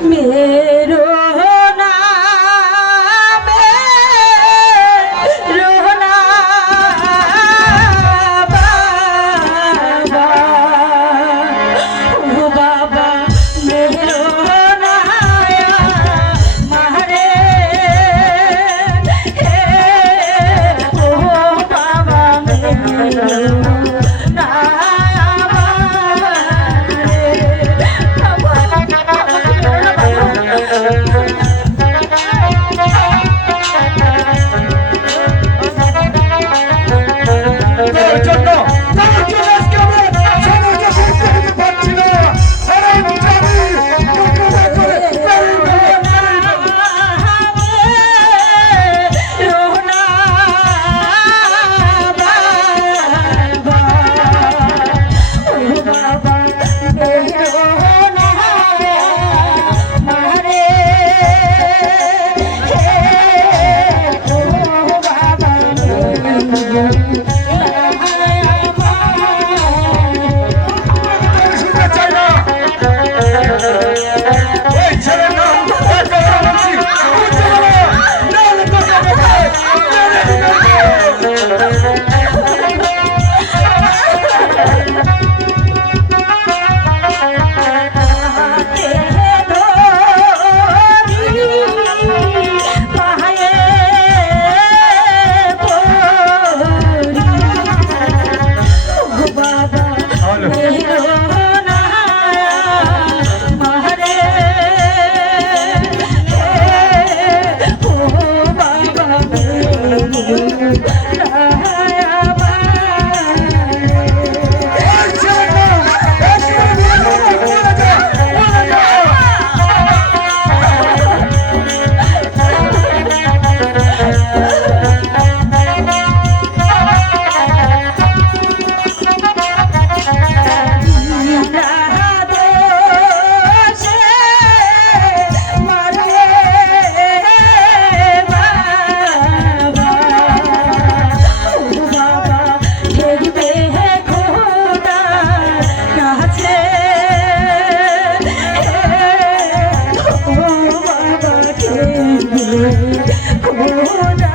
quiero. Yes.